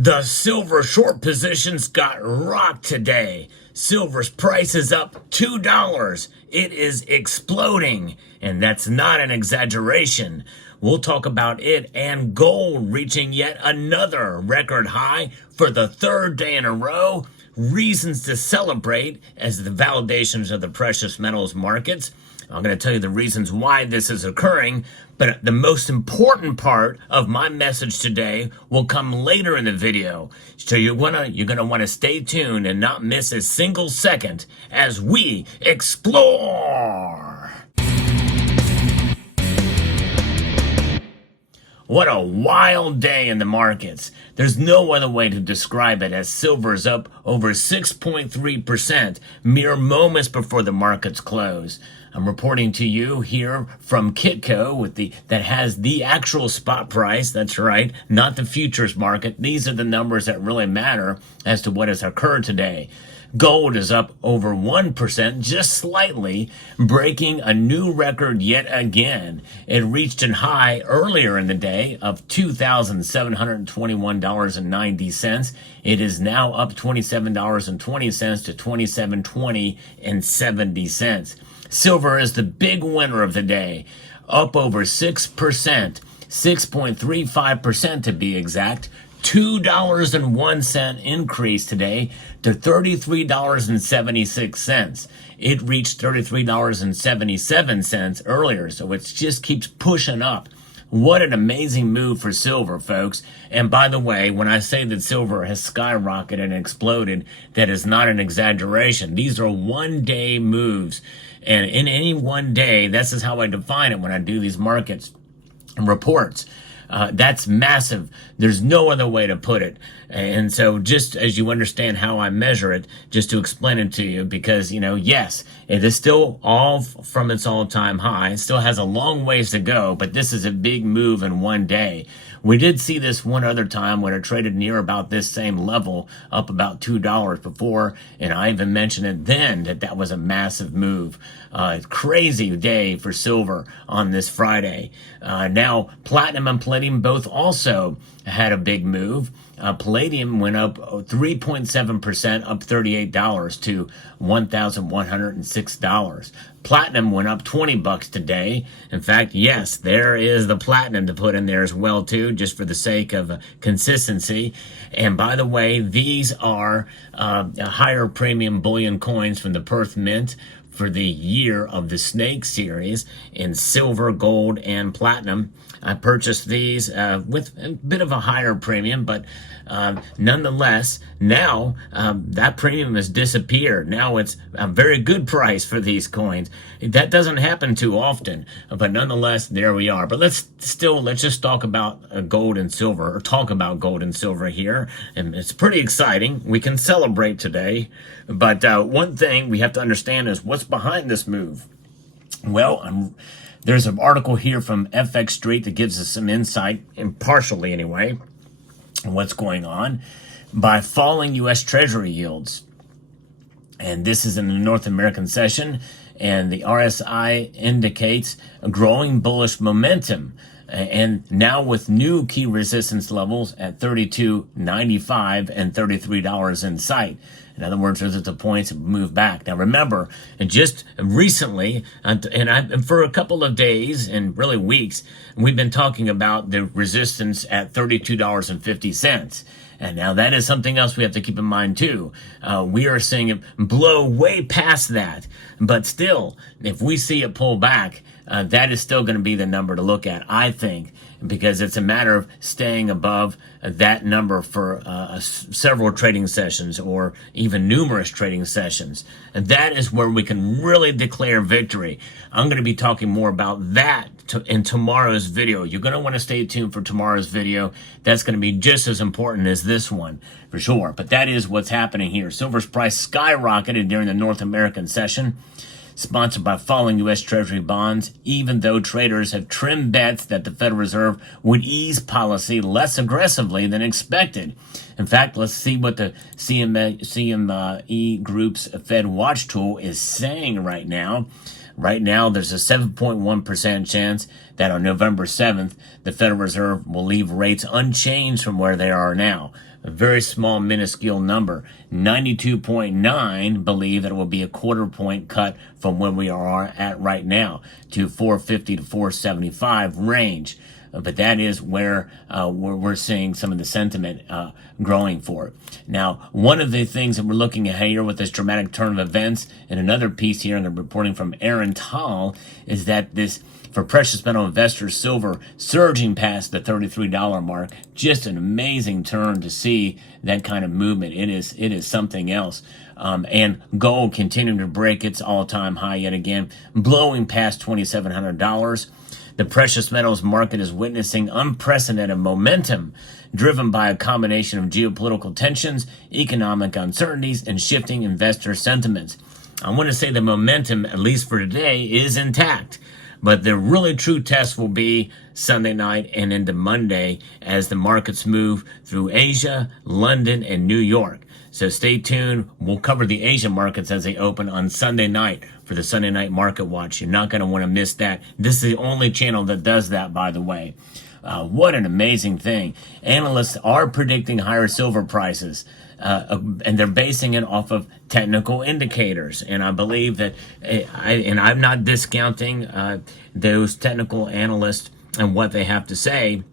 The silver short positions got rocked today. Silver's price is up $2. It is exploding, and that's not an exaggeration. We'll talk about it and gold reaching yet another record high for the third day in a row. Reasons to celebrate as the validations of the precious metals markets. I'm going to tell you the reasons why this is occurring, but the most important part of my message today will come later in the video. So you're gonna want to stay tuned and not miss a single second as we explore. What a wild day in the markets. There's no other way to describe it as silver is up over 6.3% mere moments before the markets close. I'm reporting to you here from Kitco that has the actual spot price. That's right, not the futures market. These are the numbers that really matter as to what has occurred today. Gold is up over 1%, just slightly, breaking a new record yet again. It reached a high earlier in the day of $2,721.90. It is now up $27.20 to $27.20.70. Silver is the big winner of the day, up over 6%, 6.35% to be exact. $2.01 increase today to $33.76. It reached $33.77 earlier, so it just keeps pushing up. What an amazing move for silver, folks. And by the way, when I say that silver has skyrocketed and exploded, that is not an exaggeration. These are one-day moves. And in any one day, this is how I define it when I do these markets reports. That's massive. There's no other way to put it. And so just as you understand how I measure it, just to explain it to you, because, yes, it is still all from its all-time high. It still has a long ways to go, but this is a big move in one day. We did see this one other time when it traded near about this same level, up about $2 before, and I even mentioned it then that was a massive move. Crazy day for silver on this Friday. Now, platinum and palladium both also had a big move. Palladium went up 3.7%, up $38 to $1,106. Platinum went up $20 today. In fact, yes, there is the platinum to put in there as well too, just for the sake of consistency. And by the way, these are higher premium bullion coins from the Perth Mint for the year of the Snake series in silver, gold, and platinum. I purchased these with a bit of a higher premium, but nonetheless, now that premium has disappeared. Now it's a very good price for these coins. That doesn't happen too often, but nonetheless, there we are. But let's just talk about gold and silver, or talk about gold and silver here. And it's pretty exciting. We can celebrate today. But one thing we have to understand is what's behind this move. Well, there's an article here from FX Street that gives us some insight, impartially anyway, on what's going on by falling U.S. Treasury yields. And this is in the North American session, and the RSI indicates a growing bullish momentum. And now with new key resistance levels at $32.95 and $33 in sight. In other words, those are the points that move back. Now remember, and just recently, and for a couple of days and really weeks, we've been talking about the resistance at $32.50. And now that is something else we have to keep in mind too. We are seeing it blow way past that. But still, if we see it pull back, that is still going to be the number to look at, I think, because it's a matter of staying above that number for several trading sessions or even numerous trading sessions. And that is where we can really declare victory. I'm going to be talking more about that in tomorrow's video. You're going to want to stay tuned for tomorrow's video. That's going to be just as important as this one, for sure. But that is what's happening here. Silver's price skyrocketed during the North American session, sponsored by falling U.S. Treasury bonds, even though traders have trimmed bets that the Federal Reserve would ease policy less aggressively than expected. In fact, let's see what the CME Group's Fed Watch tool is saying right now. Right now, there's a 7.1% chance that on November 7th, the Federal Reserve will leave rates unchanged from where they are now. a very small, minuscule number. 92.9 believe that it will be a quarter point cut from where we are at right now to 450 to 475 range. But that is where we're seeing some of the sentiment growing for it. Now, one of the things that we're looking at here with this dramatic turn of events, and another piece here in the reporting from Aaron Tall, is that this, for precious metal investors, silver surging past the $33 mark. Just an amazing turn to see that kind of movement. It is something else. And gold continuing to break its all-time high yet again, blowing past $2,700. The precious metals market is witnessing unprecedented momentum, driven by a combination of geopolitical tensions, economic uncertainties, and shifting investor sentiments. I want to say the momentum, at least for today, is intact. But the really true test will be Sunday night and into Monday as the markets move through Asia, London, and New York. So stay tuned. We'll cover the Asian markets as they open on Sunday night for the Sunday Night Market Watch. You're not going to want to miss that. This is the only channel that does that, by the way. What an amazing thing. Analysts are predicting higher silver prices. And they're basing it off of technical indicators. And I believe that, and I'm not discounting those technical analysts and what they have to say.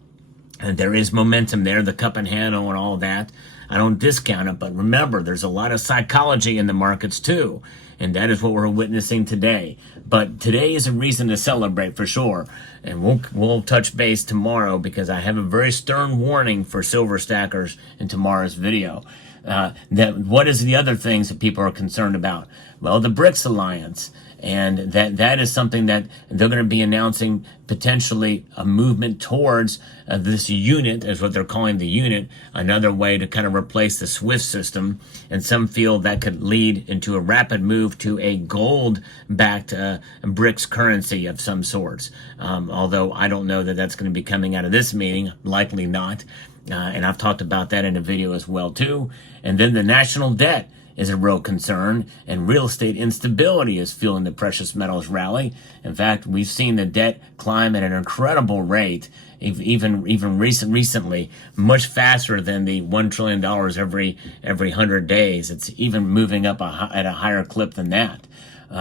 And there is momentum there, the cup and handle and all that. I don't discount it, but remember, there's a lot of psychology in the markets too. And that is what we're witnessing today. But today is a reason to celebrate for sure. And we'll touch base tomorrow because I have a very stern warning for silver stackers in tomorrow's video. What is the other things that people are concerned about? Well, the BRICS alliance. And that is something that they're going to be announcing, potentially a movement towards this unit, is what they're calling the unit, another way to kind of replace the SWIFT system. And some feel that could lead into a rapid move to a gold-backed BRICS currency of some sorts. Although I don't know that that's going to be coming out of this meeting, likely not. And I've talked about that in a video as well, too. And then the national debt is a real concern, and real estate instability is fueling the precious metals rally. In fact, we've seen the debt climb at an incredible rate, even recently, much faster than the $1 trillion every 100 days. It's even moving up at a higher clip than that.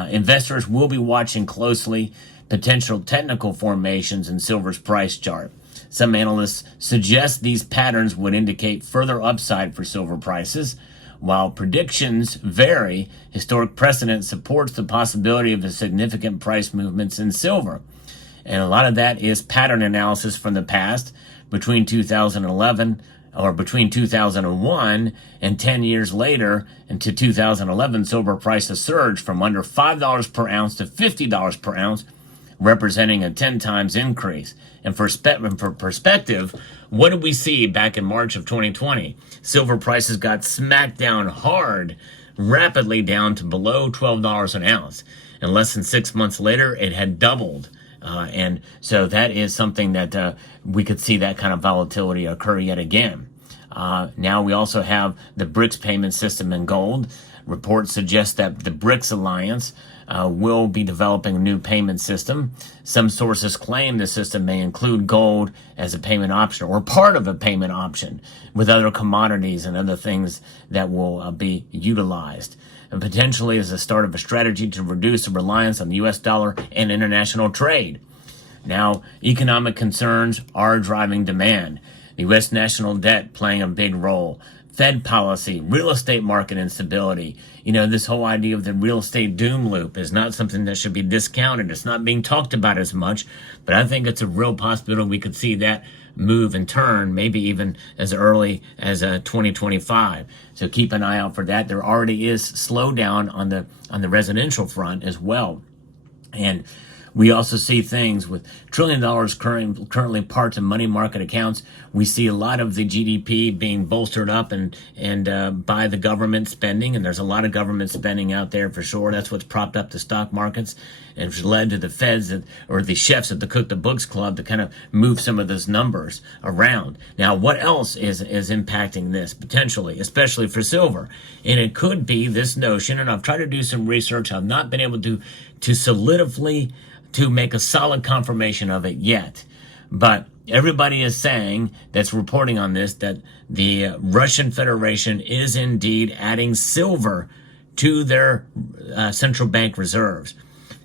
Investors will be watching closely potential technical formations in silver's price chart. Some analysts suggest these patterns would indicate further upside for silver prices. While predictions vary, historic precedent supports the possibility of a significant price movements in silver. And a lot of that is pattern analysis from the past. Between 2011 or between 2001 and 10 years later into 2011, silver prices surged from under $5 per ounce to $50 per ounce, representing a 10 times increase. And for perspective, what did we see back in March of 2020? Silver prices got smacked down hard, rapidly down to below $12 an ounce. And less than 6 months later, it had doubled. And so that is something that we could see that kind of volatility occur yet again. Now we also have the BRICS payment system in gold. Reports suggest that the BRICS alliance will be developing a new payment system. Some sources claim the system may include gold as a payment option or part of a payment option with other commodities and other things that will be utilized. And potentially as the start of a strategy to reduce the reliance on the U.S. dollar and international trade. Now, economic concerns are driving demand. The U.S. national debt playing a big role. Fed policy, real estate market instability. You know, this whole idea of the real estate doom loop is not something that should be discounted. It's not being talked about as much, but I think it's a real possibility we could see that move and turn, maybe even as early as 2025. So keep an eye out for that. There already is slowdown on the residential front as well. And we also see things with $1 trillion currently parked in money market accounts. We see a lot of the GDP being bolstered up and by the government spending, and there's a lot of government spending out there for sure. That's what's propped up the stock markets and has led to the feds or the chefs at the Cook the Books Club to kind of move some of those numbers around. Now, what else is impacting this potentially, especially for silver? And it could be this notion, and I've tried to do some research. I've not been able to solidify to make a solid confirmation of it yet. But everybody is saying that's reporting on this that the Russian Federation is indeed adding silver to their central bank reserves.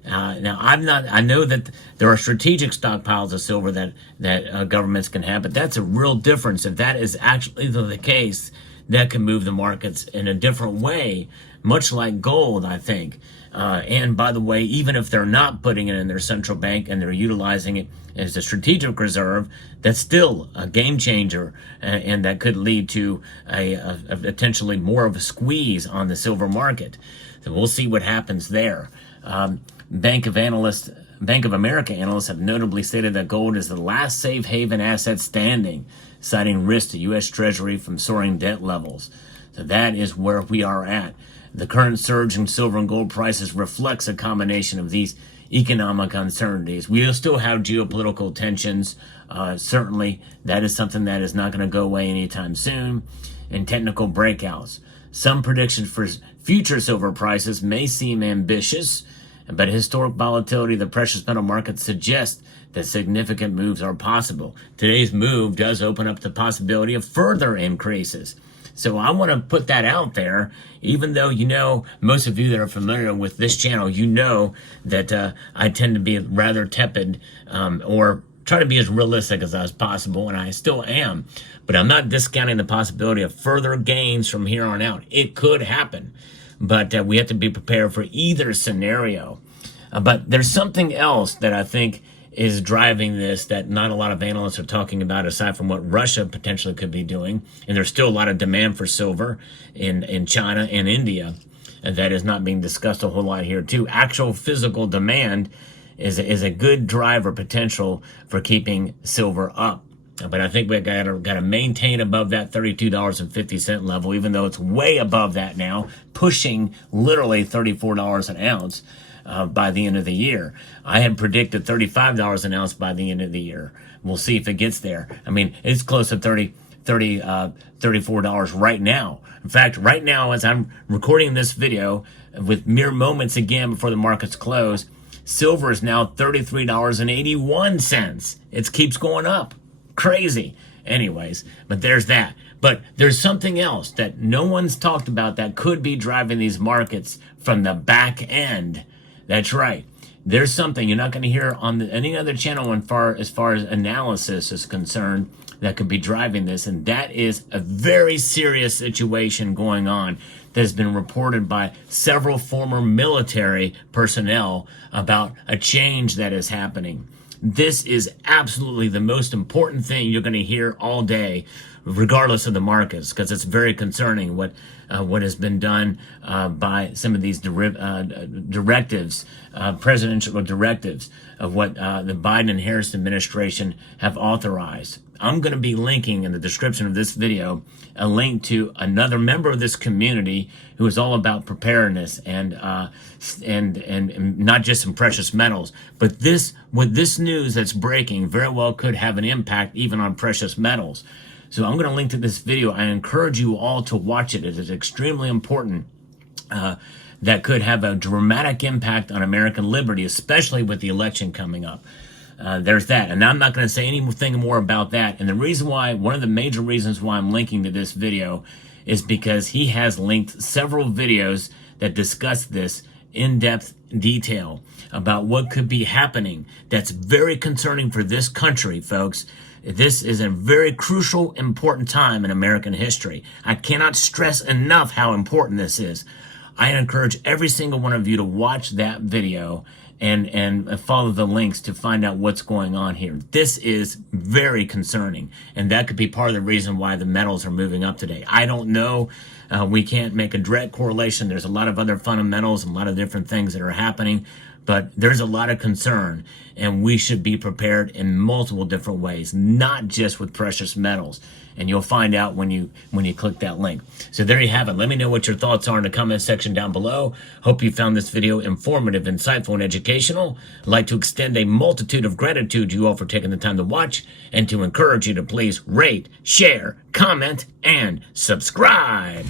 Now, I know that there are strategic stockpiles of silver that governments can have, but that's a real difference. If that is actually the case, that can move the markets in a different way, much like gold, I think. And by the way, even if they're not putting it in their central bank and they're utilizing it as a strategic reserve, that's still a game changer, and that could lead to a potentially more of a squeeze on the silver market. So we'll see what happens there. Bank of America analysts have notably stated that gold is the last safe haven asset standing, citing risk to U.S. Treasury from soaring debt levels. So that is where we are at. The current surge in silver and gold prices reflects a combination of these economic uncertainties. We still have geopolitical tensions. Certainly, that is something that is not going to go away anytime soon. And technical breakouts. Some predictions for future silver prices may seem ambitious, but historic volatility of the precious metal market suggests that significant moves are possible. Today's move does open up the possibility of further increases. So I want to put that out there, even though, you know, most of you that are familiar with this channel, you know that I tend to be rather tepid, or try to be as realistic as possible, and I still am. But I'm not discounting the possibility of further gains from here on out. It could happen, but we have to be prepared for either scenario. But there's something else that I think is driving this that not a lot of analysts are talking about, aside from what Russia potentially could be doing. And there's still a lot of demand for silver in China and India, and that is not being discussed a whole lot here too. Actual physical demand is a good driver potential for keeping silver up. But I think we've got to maintain above that $32.50 level, even though it's way above that now, pushing literally $34 an ounce by the end of the year. I had predicted $35 an ounce by the end of the year. We'll see if it gets there. I mean, it's close to $34 right now. In fact, right now, as I'm recording this video, with mere moments again before the markets close, silver is now $33.81. It keeps going up. Crazy. Anyways, but there's that. But there's something else that no one's talked about that could be driving these markets from the back end. That's right. There's something you're not going to hear on any other channel as far as analysis is concerned that could be driving this, and that is a very serious situation going on that has been reported by several former military personnel about a change that is happening. This is absolutely the most important thing you're going to hear all day, regardless of the markets, because it's very concerning what has been done by some of these directives, presidential directives of what the Biden and Harris administration have authorized. I'm going to be linking in the description of this video a link to another member of this community who is all about preparedness and not just in precious metals, but with this news that's breaking very well could have an impact even on precious metals. So I'm going to link to this video. I encourage you all to watch it. It is extremely important. That could have a dramatic impact on American liberty, especially with the election coming up. There's that. And I'm not going to say anything more about that. And the reason why, one of the major reasons why I'm linking to this video is because he has linked several videos that discuss this in-depth detail about what could be happening. That's very concerning for this country, folks. This is a very crucial, important time in American history. I cannot stress enough how important this is. I encourage every single one of you to watch that video and follow the links to find out what's going on here. This is very concerning, and that could be part of the reason why the metals are moving up today. I don't know. We can't make a direct correlation. There's a lot of other fundamentals and a lot of different things that are happening, but there's a lot of concern, and we should be prepared in multiple different ways, not just with precious metals. And you'll find out when you click that link. So there you have it. Let me know what your thoughts are in the comment section down below. Hope you found this video informative, insightful, and educational. I'd like to extend a multitude of gratitude to you all for taking the time to watch, and to encourage you to please rate, share, comment, and subscribe.